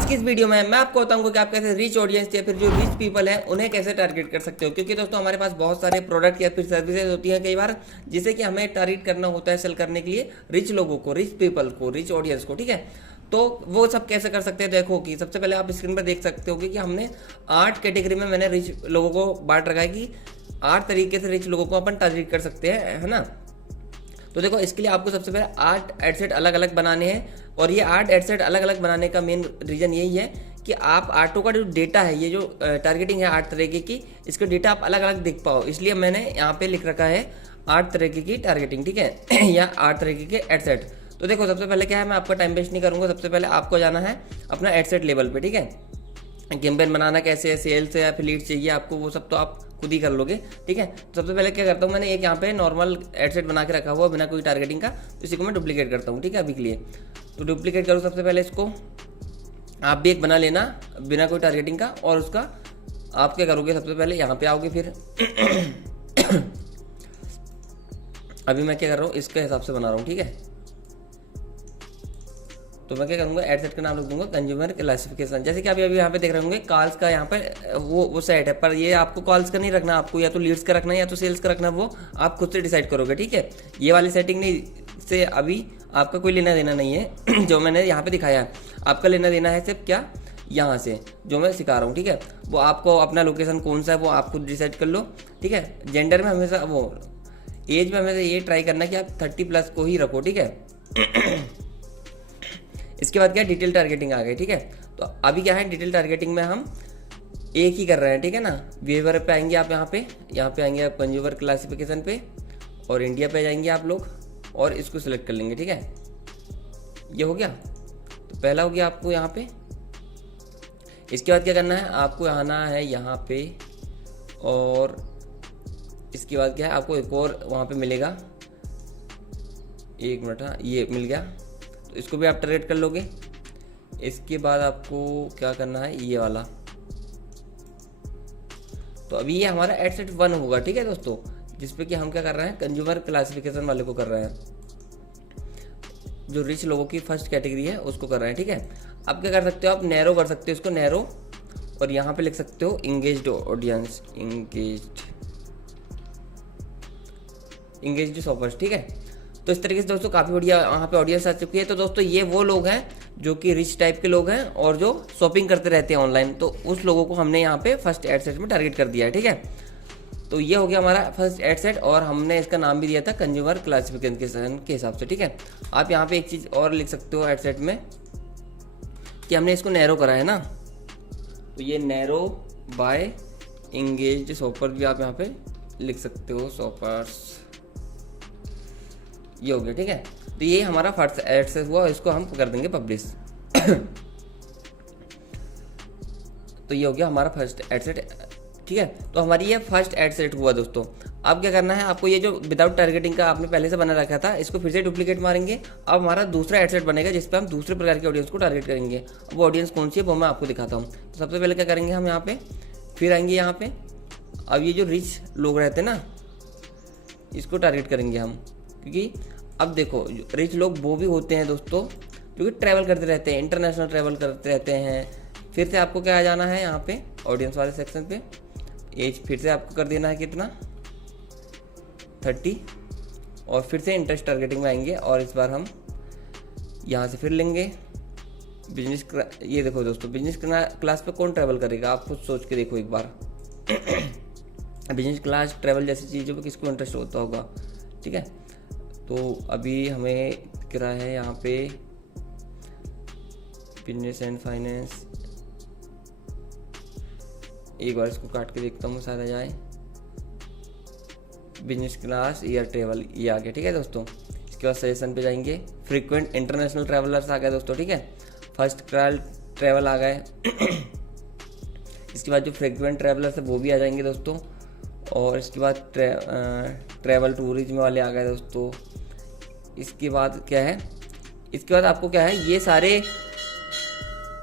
आज की इस वीडियो में मैं आपको बताऊंगा कि आप कैसे रिच ऑडियंस या फिर जो रिच पीपल है उन्हें कैसे टारगेट कर सकते हो। क्योंकि दोस्तों हमारे पास बहुत सारे प्रोडक्ट या फिर सर्विसेज होती हैं कई बार, जिसे कि हमें टारगेट करना होता है सेल करने के लिए रिच लोगों को, रिच पीपल को, रिच ऑडियंस को। ठीक है, तो वो सब कैसे कर सकते हैं देखो कि सबसे पहले आप स्क्रीन पर देख सकते हो कि हमने 8 कैटेगरी में मैंने रिच लोगों को बांट रखा है कि 8 तरीके से रिच लोगों को अपन टारगेट कर सकते हैं, है ना। तो देखो इसके लिए आपको सबसे पहले 8 एडसेट अलग अलग बनाने हैं, और ये 8 एडसेट अलग अलग बनाने का मेन रीजन यही है कि आप आर्टों का जो डेटा है, ये जो टारगेटिंग है 8 तरीके की, इसका डेटा आप अलग अलग देख पाओ, इसलिए मैंने यहाँ पे लिख रखा है 8 तरीके की टारगेटिंग। ठीक है या 8 तरीके के एडसेट। तो देखो सबसे पहले क्या है, मैं आपका टाइम वेस्ट नहीं करूंगा, सबसे पहले आपको जाना है अपना एडसेट लेवल पे। ठीक है, कैंपेन बनाना कैसे है, सेल्स है, एफिलिएट चाहिए आपको, वो सब तो आप खुद ही कर लोगे। ठीक है, तो सबसे पहले क्या करता हूँ, मैंने एक यहाँ पे नॉर्मल एडसेट बना के रखा हुआ बिना कोई टारगेटिंग का, तो इसी को मैं डुप्लीकेट करता हूँ। ठीक है, अभी के लिए तो डुप्लीकेट करूँ सबसे पहले इसको, आप भी एक बना लेना बिना कोई टारगेटिंग का। और उसका आप क्या करोगे, सबसे पहले यहाँ पे आओगे, फिर अभी मैं क्या कर रहा हूँ इसके हिसाब से बना रहा हूँ। ठीक है, तो मैं क्या करूँगा, एडसेट का नाम रख दूंगा कंज्यूमर क्लासिफिकेशन। जैसे कि अभी अभी यहाँ पे देख रहे होंगे कॉल्स का यहाँ पे वो सेट है, पर ये आपको कॉल्स का नहीं रखना, आपको या तो लीड्स का रखना है या तो सेल्स का रखना, वो आप खुद से डिसाइड करोगे। ठीक है, ये वाली सेटिंग नहीं से अभी आपका कोई लेना देना नहीं है जो मैंने यहाँ पे दिखाया है, आपका लेना देना है सिर्फ क्या, यहाँ से जो मैं सिखा रहा हूँ। ठीक है, वो आपको अपना लोकेशन कौन सा है वो आप खुद डिसाइड कर लो। ठीक है, जेंडर में हमेशा वो एज में हमेशा ये ट्राई करना कि आप 30+ को ही रखो। ठीक है इसके बाद क्या, डिटेल टारगेटिंग आ गई। ठीक है, तो अभी क्या है, डिटेल टारगेटिंग में हम एक ही कर रहे हैं। ठीक है ना, बिहेवियर पे आएंगे आप, यहाँ पे आएंगे आप कंज्यूमर क्लासिफिकेशन पे, और इंडिया पे जाएंगे आप लोग और इसको सिलेक्ट कर लेंगे। ठीक है, ये हो गया, तो पहला हो गया आपको यहाँ पे। इसके बाद क्या करना है, आपको आना है यहाँ पे, और इसके बाद क्या है, आपको एक और वहाँ पे मिलेगा, एक मिनट, हाँ ये मिल गया, तो इसको भी आप टारगेट कर लोगे। इसके बाद आपको क्या करना है, ये वाला, तो अभी ये हमारा एडसेट 1 होगा। ठीक है दोस्तों, जिसपे कि हम क्या कर रहे हैं, कंज्यूमर क्लासिफिकेशन वाले को कर रहे हैं, जो रिच लोगों की फर्स्ट कैटेगरी है उसको कर रहे हैं। ठीक है, अब क्या कर सकते हो, आप नैरो कर सकते हो इसको, नैरो, और यहाँ पे लिख सकते हो इंगेज्ड ऑडियंस, इंगेज्ड शॉपर्स। ठीक है, तो इस तरीके से दोस्तों काफ़ी बढ़िया वहाँ पे ऑडियंस आ चुकी है। तो दोस्तों ये वो लोग हैं जो कि रिच टाइप के लोग हैं और जो शॉपिंग करते रहते हैं ऑनलाइन, तो उस लोगों को हमने यहाँ पे फर्स्ट एडसेट में टारगेट कर दिया है। ठीक है, तो ये हो गया हमारा फर्स्ट एडसेट, और हमने इसका नाम भी दिया था कंज्यूमर क्लासिफिकेशन के हिसाब से। ठीक है, आप यहाँ पे एक चीज़ और लिख सकते हो एडसेट में कि हमने इसको नैरो करा है ना, तो ये नैरो बाय इंगेज्ड शॉपर भी आप यहाँ पे लिख सकते हो, शॉपर्स, ये हो गया। ठीक है, तो ये हमारा फर्स्ट एडसेट हुआ, इसको हम कर देंगे पब्लिश तो ये हो गया हमारा फर्स्ट एडसेट। ठीक है, तो हमारी ये फर्स्ट एडसेट हुआ दोस्तों। अब क्या करना है आपको, ये जो विदाउट टारगेटिंग का आपने पहले से बना रखा था, इसको फिर से डुप्लीकेट मारेंगे। अब हमारा दूसरा एडसेट बनेगा जिसपे हम दूसरे प्रकार के ऑडियंस को टारगेट करेंगे। वो ऑडियंस कौन सी है वो मैं आपको दिखाता हूँ। तो सबसे पहले क्या करेंगे, हम यहाँ पे फिर आएंगे यहाँ पे, अब ये जो रिच लोग रहते हैं ना, इसको टारगेट करेंगे हम, क्योंकि अब देखो रिच लोग वो भी होते हैं दोस्तों जो कि ट्रैवल करते रहते हैं, इंटरनेशनल ट्रैवल करते रहते हैं। फिर से आपको क्या आ जाना है यहाँ पे ऑडियंस वाले सेक्शन पे, एज फिर से आपको कर देना है कितना, 30, और फिर से इंटरेस्ट टारगेटिंग में आएंगे, और इस बार हम यहाँ से फिर लेंगे बिजनेस। ये देखो दोस्तों, बिजनेस क्लास पे कौन ट्रैवल करेगा, आप खुद सोच के देखो एक बार बिजनेस क्लास ट्रैवल जैसी चीज़ों पे किसको इंटरेस्ट होता होगा। ठीक है, तो अभी हमें दिख रहा है यहाँ पे बिजनेस एंड फाइनेंस, एक बार इसको काट के देखता हूँ शायद आ जाए, बिजनेस क्लास एयर ट्रैवल, ये आ गया। ठीक है दोस्तों, इसके बाद सजेशन पे जाएंगे, फ्रीक्वेंट इंटरनेशनल ट्रैवलर्स आ गया दोस्तों। ठीक है, फर्स्ट ट्रैवल आ गए इसके बाद जो फ्रीक्वेंट ट्रैवलर्स है वो भी आ जाएंगे दोस्तों, और इसके बाद ट्रैवल टूरिज्म वाले आ गए दोस्तों। इसके बाद क्या है, इसके बाद आपको क्या है, ये सारे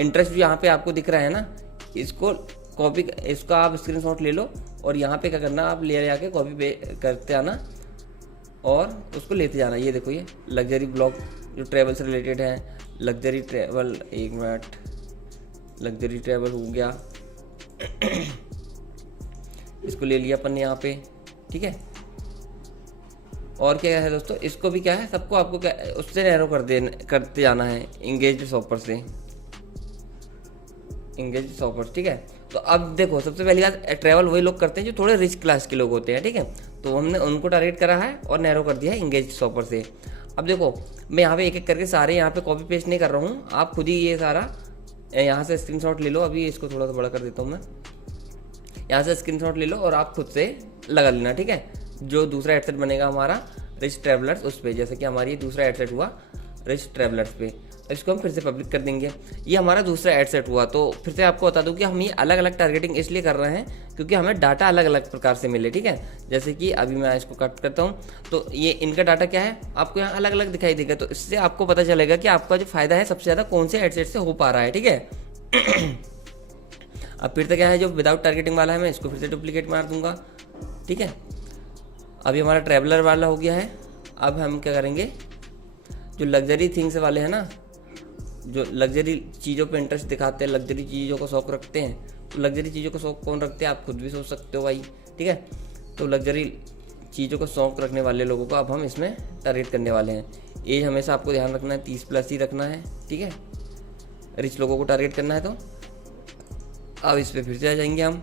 इंटरेस्ट जो यहाँ पे आपको दिख रहा है ना, इसको कॉपी, इसका आप स्क्रीनशॉट ले लो, और यहाँ पे क्या करना, आप ले आके कॉपी पे करते आना और उसको लेते जाना। ये देखो, ये लग्जरी ब्लॉग जो ट्रैवल से रिलेटेड है, लग्जरी ट्रैवल, एक मिनट, लग्जरी ट्रैवल हो गया, इसको ले लिया अपन ने यहाँ पे, ठीक है। और क्या है दोस्तों, इसको भी क्या है, सबको आपको क्या उससे नैरो करते जाना है, इंगेज्ड शॉपर से, इंगेज्ड शॉपर, ठीक है। तो अब देखो सबसे पहली बात, ट्रैवल वही लोग करते हैं जो थोड़े रिच क्लास के लोग होते हैं, ठीक है। तो हमने उनको टारगेट करा है और नैरो कर दिया है इंगेज्ड शॉपर से। अब देखो मैं यहाँ पे एक एक करके सारे यहाँ पे कॉपी पेस्ट नहीं कर रहा हूँ, आप खुद ही ये सारा यहाँ से स्क्रीनशॉट ले लो। अभी इसको थोड़ा सा बड़ा कर देता हूँ मैं, यहाँ से स्क्रीनशॉट ले लो और आप खुद से लगा लेना, ठीक है। जो दूसरा एडसेट बनेगा हमारा रिच ट्रैवलर्स उस पर, जैसे कि हमारी दूसरा एडसेट हुआ रिच ट्रैवलर्स पे, इसको हम फिर से पब्लिक कर देंगे। ये हमारा दूसरा एडसेट हुआ। तो फिर से आपको बता दूं कि हम ये अलग अलग टारगेटिंग इसलिए कर रहे हैं क्योंकि हमें डाटा अलग अलग प्रकार से मिले, ठीक है। जैसे कि अभी मैं इसको कट करता हूँ, तो ये इनका डाटा क्या है आपको यहाँ अलग अलग दिखाई देगा। तो इससे आपको पता चलेगा कि आपका जो फायदा है सबसे ज़्यादा कौन से एडसेट से हो पा रहा है, ठीक है। अब फिर से क्या है, जो विदाउट टारगेटिंग वाला है मैं इसको फिर से डुप्लीकेट मार दूंगा, ठीक है। अभी हमारा ट्रैवलर वाला हो गया है। अब हम क्या करेंगे, जो लग्जरी थिंग्स वाले हैं ना, जो लग्जरी चीज़ों पे इंटरेस्ट दिखाते हैं, लग्जरी चीज़ों को शौक रखते हैं, तो लग्जरी चीज़ों को शौक कौन रखते हैं आप खुद भी सोच सकते हो भाई, ठीक है। तो लग्जरी चीज़ों को शौक रखने वाले लोगों को अब हम इसमें टारगेट करने वाले हैं। एज हमेशा आपको ध्यान रखना है 30+ ही रखना है, ठीक है। रिच लोगों को टारगेट करना है। तो अब इस पर फिर से आ जाएंगे हम,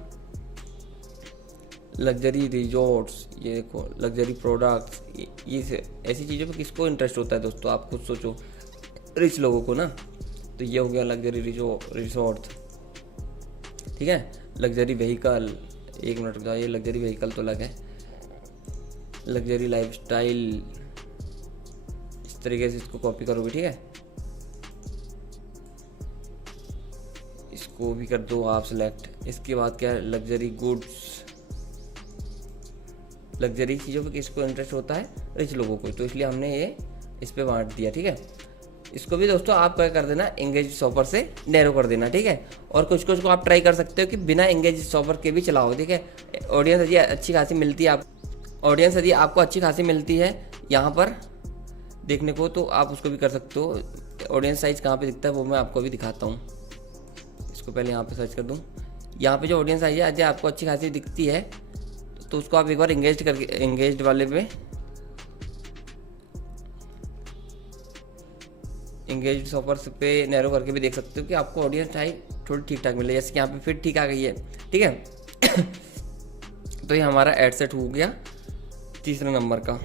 लग्जरी रिजॉर्ट्स, ये देखो लग्जरी प्रोडक्ट्स, ये ऐसी चीज़ों पे किसको इंटरेस्ट होता है दोस्तों, आप खुद सोचो, रिच लोगों को ना। तो ये हो गया लग्जरी रिजॉर्ट, ठीक है। लग्जरी व्हीकल, एक मिनट का, ये लग्जरी व्हीकल तो अलग है, लग्जरी लाइफस्टाइल, इस तरीके से इसको कॉपी करोगे, ठीक है। इसको भी कर दो आप सिलेक्ट। इसके बाद क्या है, लग्जरी गुड्स, लग्जरी चीज़ों पे किसको इंटरेस्ट होता है, रिच लोगों को, तो इसलिए हमने ये इस पे बांट दिया, ठीक है। इसको भी दोस्तों आप क्या कर देना, एंगेज शॉपर से नैरो कर देना, ठीक है। और कुछ कुछ को आप ट्राई कर सकते हो कि बिना एंगेज शॉपर के भी चलाओ, ठीक है। ऑडियंस यदि अच्छी खासी मिलती है ऑडियंस यदि आपको अच्छी खासी मिलती है यहाँ पर देखने को, तो आप उसको भी कर सकते हो। ऑडियंस साइज कहाँ पे दिखता है वो मैं आपको भी दिखाता हूँ। इसको पहले यहाँ पे सर्च कर दूँ, यहाँ पे जो ऑडियंस साइज है यदि आपको अच्छी खासी दिखती है तो उसको आप एक बार एंगेज्ड वाले पे, एंगेज्ड शॉपर पे नैरो करके भी देख सकते हो कि आपको ऑडियंस टाइप थोड़ी ठीक ठाक मिले। जैसे कि यहाँ पे फिर ठीक आ गई है, ठीक है। तो ये हमारा एडसेट हो गया तीसरे नंबर का।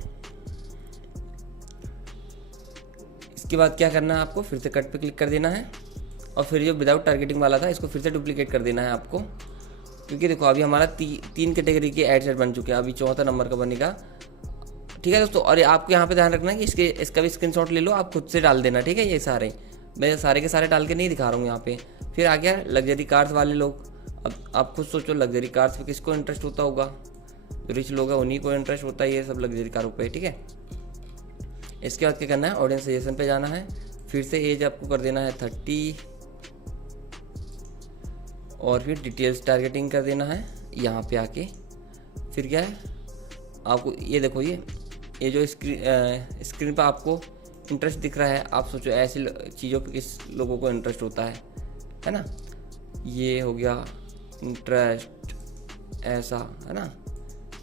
इसके बाद क्या करना है आपको, फिर से कट पे क्लिक कर देना है और फिर जो विदाउट टारगेटिंग वाला था इसको फिर से डुप्लीकेट कर देना है आपको, क्योंकि देखो अभी हमारा 3 कैटेगरी के एडसेट बन चुके हैं। अभी चौथा नंबर का बनेगा, ठीक है दोस्तों। और आपको यहाँ पे ध्यान रखना है कि इसका भी स्क्रीनशॉट ले लो, आप खुद से डाल देना, ठीक है। ये सारे मैं सारे के सारे डाल के नहीं दिखा रहा हूँ यहाँ पे। फिर आ गया लग्जरी कार्स वाले लोग। अब आप खुद सोचो लग्जरी कार्स पे किसको इंटरेस्ट होता होगा, जो रिच लोग हैं उन्हीं को इंटरेस्ट होता है ये सब लग्जरी कारों पे, ठीक है। इसके बाद क्या करना है, ऑडियंस सजेशन पे जाना है, फिर से एज आपको कर देना है 30 और फिर डिटेल्स टारगेटिंग कर देना है यहाँ पे आके। फिर क्या है आपको, ये देखो ये जो स्क्रीन पर आपको इंटरेस्ट दिख रहा है, आप सोचो ऐसी चीज़ों पे किस लोगों को इंटरेस्ट होता है ना। ये हो गया इंटरेस्ट ऐसा, है ना।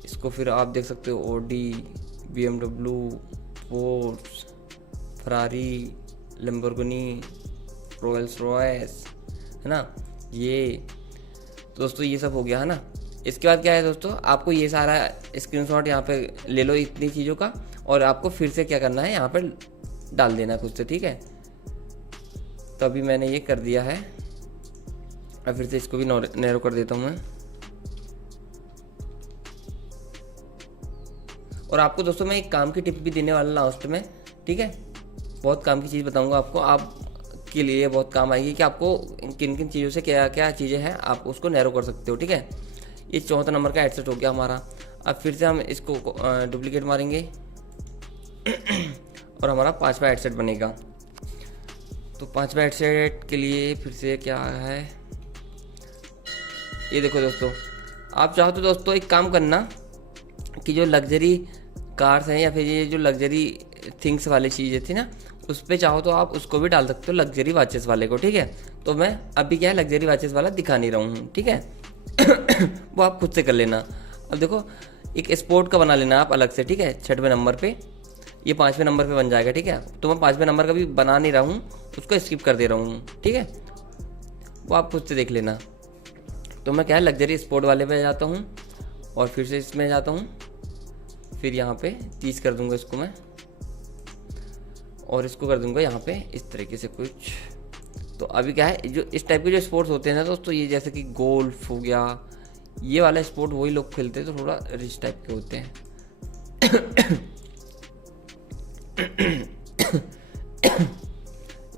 इसको फिर आप देख सकते हो Audi, BMW, pores, Ferrari, Lamborghini, Rolls Royce, है ना। ये दोस्तों ये सब हो गया, है ना। इसके बाद क्या है दोस्तों, आपको ये सारा स्क्रीनशॉट यहाँ पे ले लो इतनी चीज़ों का, और आपको फिर से क्या करना है यहाँ पे डाल देना है खुद से, ठीक है। तो अभी मैंने ये कर दिया है, अब फिर से इसको भी नैरो कर देता हूँ मैं। और आपको दोस्तों मैं एक काम की टिप भी देने वाला लास्ट में, ठीक है। बहुत काम की चीज़ बताऊँगा आपको, आप के लिए बहुत काम आएगी कि आपको किन किन चीज़ों से क्या क्या चीज़ें हैं आप उसको नैरो कर सकते हो, ठीक है। ये चौथा नंबर का एडसेट हो गया हमारा। अब फिर से हम इसको डुप्लीकेट मारेंगे और हमारा 5वां एडसेट बनेगा। तो 5वां एडसेट के लिए फिर से क्या है, ये देखो दोस्तों, आप चाहो तो दोस्तों एक काम करना कि जो लग्जरी कार्स हैं या फिर ये जो लग्जरी थिंग्स वाली चीज़ें थी ना, उस पर चाहो तो आप उसको भी डाल सकते हो, लग्जरी वॉचेस वाले को, ठीक है। तो मैं अभी क्या है लग्जरी वॉचेस वाला दिखा नहीं रहा हूँ, ठीक है। वो आप खुद से कर लेना। अब देखो एक स्पोर्ट का बना लेना आप अलग से, ठीक है, 6वें नंबर पे, ये 5वें नंबर पे बन जाएगा, ठीक है। तो मैं 5वें नंबर का भी बना नहीं रहा हूँ, उसको स्किप कर दे रहा हूँ, ठीक है। वो आप खुद से देख लेना। तो मैं क्या है लग्जरी स्पोर्ट वाले पे जाता हूँ और फिर से इसमें जाता हूँ, फिर यहाँ पे 30 कर दूंगा इसको मैं, और इसको कर दूंगा यहाँ पे इस तरीके से कुछ। तो अभी क्या है जो इस टाइप के जो स्पोर्ट्स होते हैं ना दोस्तों, ये जैसे कि गोल्फ हो गया, ये वाला स्पोर्ट वही लोग खेलते हैं, तो थोड़ा रिच टाइप के होते हैं।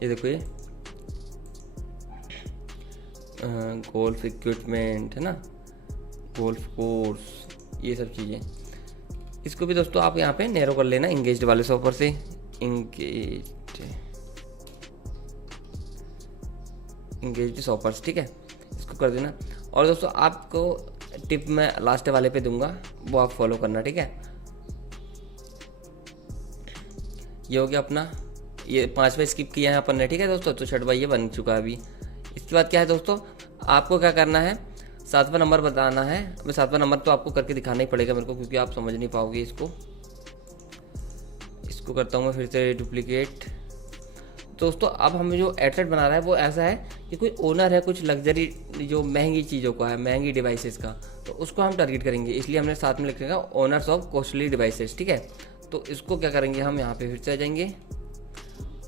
ये देखो ये गोल्फ इक्विपमेंट है ना, गोल्फ कोर्स, ये सब चीज़ें। इसको भी दोस्तों आप यहाँ पे नैरो कर लेना इंगेज्ड वाले शॉपर से, इंगेज्ड शॉपर्स, ठीक है, इसको कर देना। और दोस्तों आपको टिप मैं लास्ट वाले पे दूंगा, वो आप फॉलो करना, ठीक है। ये हो गया अपना, ये 5वां स्किप किया है अपन ने, ठीक है दोस्तों। तो 6वां ये बन चुका है अभी। इसके बाद क्या है दोस्तों, आपको क्या करना है, 7वां नंबर बताना है। अब 7वां नंबर तो आपको करके दिखाना ही पड़ेगा मेरे को, क्योंकि आप समझ नहीं पाओगे इसको। इसको करता हूँ मैं फिर से डुप्लीकेट। दोस्तों अब हमें जो एडसेट बना रहा है वो ऐसा है कि कोई ओनर है कुछ लग्जरी जो महंगी चीज़ों का है, महंगी डिवाइसेस का, तो उसको हम टारगेट करेंगे। इसलिए हमने साथ में लिखेगा ओनर्स ऑफ कॉस्टली डिवाइसेस, ठीक है। तो इसको क्या करेंगे हम, यहाँ पे फिर से आ जाएंगे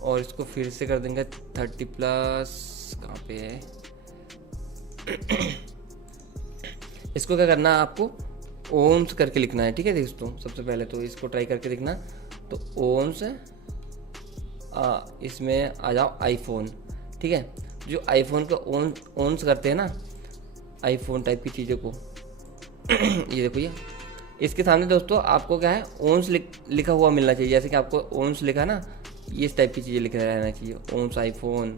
और इसको फिर से कर देंगे 30+, कहाँ पे है। इसको क्या करना है आपको, ओन्स करके लिखना है, ठीक है दोस्तों। सबसे पहले तो इसको ट्राई करके देखना। तो ओन्स, इसमें आ जाओ आईफोन, ठीक है। जो आईफोन का ओन्स करते हैं ना, आईफोन टाइप की चीज़ों को, ये देखो ये इसके सामने दोस्तों आपको क्या है ओन्स लिखा हुआ मिलना चाहिए। जैसे कि आपको ओन्स लिखा ना, ये इस टाइप की चीज़ें लिखा रहना चाहिए, ओन्स आईफोन,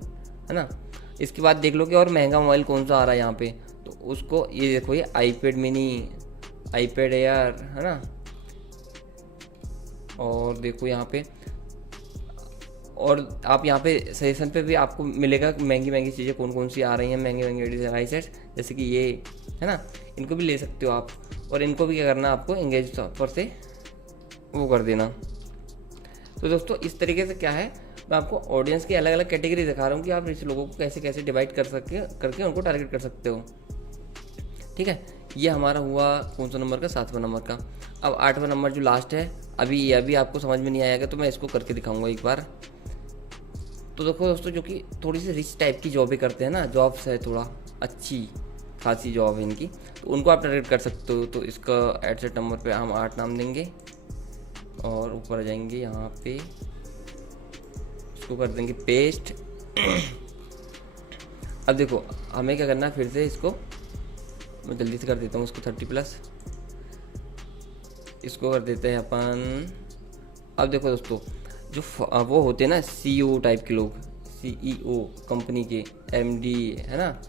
है ना। इसके बाद देख लो कि और महंगा मोबाइल कौन सा आ रहा है यहाँ पे, तो उसको ये देखो ये आईपैड मिनी, आईपैड एयर, है ना। और देखो यहाँ पे, और आप यहाँ पे सजेशन पे भी आपको मिलेगा महंगी महंगी चीज़ें कौन कौन सी आ रही हैं, महंगे महंगे डिवाइसेस, जैसे कि ये है ना, इनको भी ले सकते हो आप। और इनको भी क्या करना आपको इंगेज पर से वो कर देना। तो दोस्तों इस तरीके से क्या है, मैं आपको ऑडियंस की अलग अलग कैटेगरी दिखा रहा हूँ कि आप इस लोगों को कैसे कैसे डिवाइड कर करके उनको टारगेट कर सकते हो, ठीक है। ये हमारा हुआ कौन सा नंबर का, 7वां नंबर का। अब 8वां नंबर जो लास्ट है, अभी आपको समझ में नहीं आएगा, तो मैं इसको करके दिखाऊंगा एक बार। तो देखो दोस्तों, जो कि थोड़ी सी रिच टाइप की जॉबें करते हैं ना, जॉब्स है थोड़ा अच्छी खासी जॉब है इनकी, तो उनको आप टारगेट कर सकते हो। तो इसका एडसेट नंबर पे हम 8 नाम देंगे और ऊपर आ जाएंगे यहाँ पे, इसको कर देंगे पेस्ट। अब देखो हमें क्या करना है, फिर से इसको मैं जल्दी से कर देता हूँ, इसको 30+, इसको कर देते हैं अपन। अब देखो दोस्तों, जो वो होते हैं ना CEO टाइप के लोग, CEO कंपनी के MD, है ना,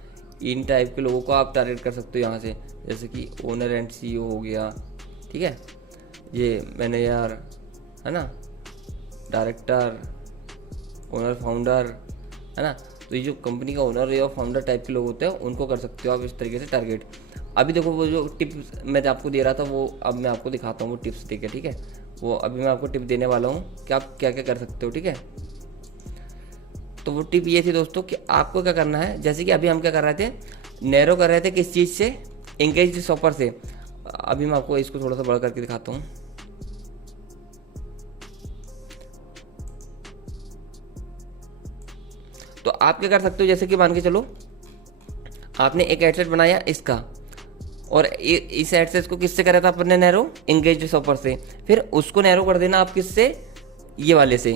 इन टाइप के लोगों को आप टारगेट कर सकते हो यहाँ से। जैसे कि ओनर एंड CEO हो गया, ठीक है, ये मैनेजर, है ना, डायरेक्टर, ओनर, फाउंडर, है ना। तो ये जो कंपनी का ओनर या फाउंडर टाइप के लोग होते हैं उनको कर सकते हो आप इस तरीके से टारगेट। अभी देखो वो जो टिप्स मैं आपको दे रहा था, वो अब मैं आपको दिखाता हूँ वो टिप्स, ठीक है। वो अभी मैं आपको टिप देने वाला हूँ कि आप क्या क्या कर सकते हो, ठीक है। तो वो टिप ये थी दोस्तों कि आपको क्या करना है, जैसे कि अभी हम क्या कर रहे थे, नैरो कर रहे थे किस चीज़ से, एंगेज्ड शॉपर से। अभी मैं आपको इसको थोड़ा सा बड़ा करके दिखाता हूँ। तो आप क्या कर सकते हो, जैसे कि मान के चलो आपने एक एडसेट बनाया इसका, और इस एडसेट को किससे करा था अपन ने नैरो, एंगेज्ड शॉपर से। फिर उसको नैरो कर देना आप किससे, ये वाले से,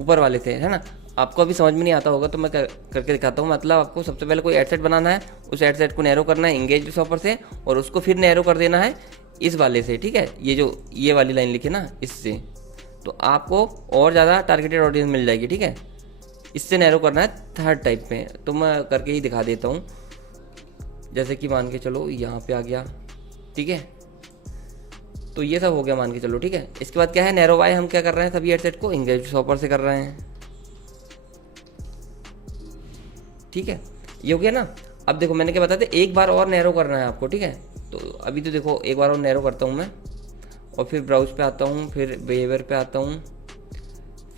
ऊपर वाले से, है ना। आपको अभी समझ में नहीं आता होगा तो मैं करके दिखाता हूँ। मतलब आपको सबसे पहले कोई एडसेट बनाना है, उस एडसेट को नैरो करना है एंगेज्ड शॉपर से, और उसको फिर नैरो कर देना है इस वाले से, ठीक है। ये जो ये वाली लाइन लिखी ना, इससे, तो आपको और ज़्यादा टारगेटेड ऑडियंस मिल जाएगी, ठीक है। इससे नैरो करना है थर्ड टाइप में, तो मैं करके ही दिखा देता हूँ। जैसे कि मान के चलो यहाँ पे आ गया, ठीक है। तो ये सब हो गया मान के चलो, ठीक है। इसके बाद क्या है, नैरो बाय हम क्या कर रहे हैं, सभी एड सेट को इंगेज शॉपर से कर रहे हैं, ठीक है। ये हो गया ना। अब देखो मैंने क्या बताया था, एक बार और नैरो करना है आपको, ठीक है। तो अभी तो देखो एक बार और नैरो करता हूँ मैं, और फिर ब्राउज पे आता हूँ, फिर बिहेवियर पे आता हूँ,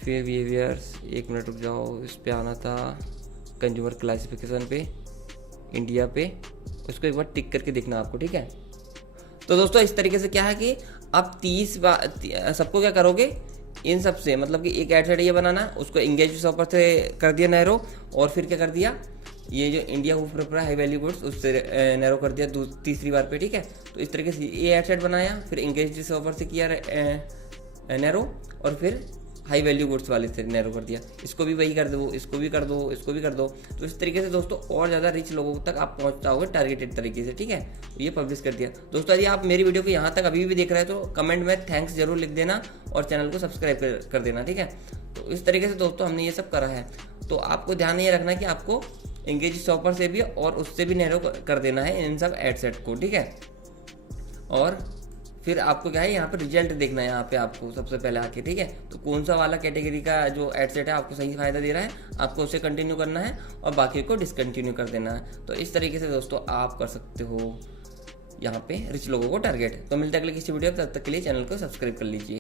फिर बिहेवियर्स, 1 मिनट रुक जाओ, इस पे आना था, कंज्यूमर क्लासिफिकेशन पे, इंडिया पे, उसको एक बार टिक करके देखना आपको, ठीक है। तो दोस्तों इस तरीके से क्या है कि आप 30 बार सबको क्या करोगे, इन सब से मतलब कि एक एड सेट ये बनाना, उसको इंगेज शॉपर से कर दिया नैरो, और फिर क्या कर दिया, ये जो इंडिया को प्रेफर हाई वैल्यू गुड्स उससे नैरो कर दिया तीसरी बार पे, ठीक है। तो इस तरीके से ये एड सेट बनाया, फिर इंगेज शॉपर से किया नैरो, और फिर हाई वैल्यू गुड्स वाले से नैरो कर दिया, इसको भी वही कर दो, इसको भी कर दो, इसको भी कर दो। तो इस तरीके से दोस्तों और ज़्यादा रिच लोगों तक आप पहुंच जाओगे टारगेटेड तरीके से, ठीक है। तो ये पब्लिश कर दिया दोस्तों। यदि आप मेरी वीडियो को यहाँ तक अभी भी देख रहे हैं तो कमेंट में थैंक्स जरूर लिख देना, और चैनल को सब्सक्राइब कर देना, ठीक है। तो इस तरीके से दोस्तों हमने ये सब करा है। तो आपको ध्यान ये रखना है कि आपको इंगेज शॉपर से भी और उससे भी नैरो कर देना है इन सब एड सेट को, ठीक है। और फिर आपको क्या है, यहाँ पे रिजल्ट देखना है, यहाँ पे आपको सबसे पहले आके, ठीक है। तो कौन सा वाला कैटेगरी का जो एड सेट है आपको सही फायदा दे रहा है, आपको उसे कंटिन्यू करना है और बाकी को डिसकंटिन्यू कर देना है। तो इस तरीके से दोस्तों आप कर सकते हो यहाँ पे रिच लोगों को टारगेट। तो मिलता है अगले किसी वीडियो, तब तक के लिए चैनल को सब्सक्राइब कर लीजिए।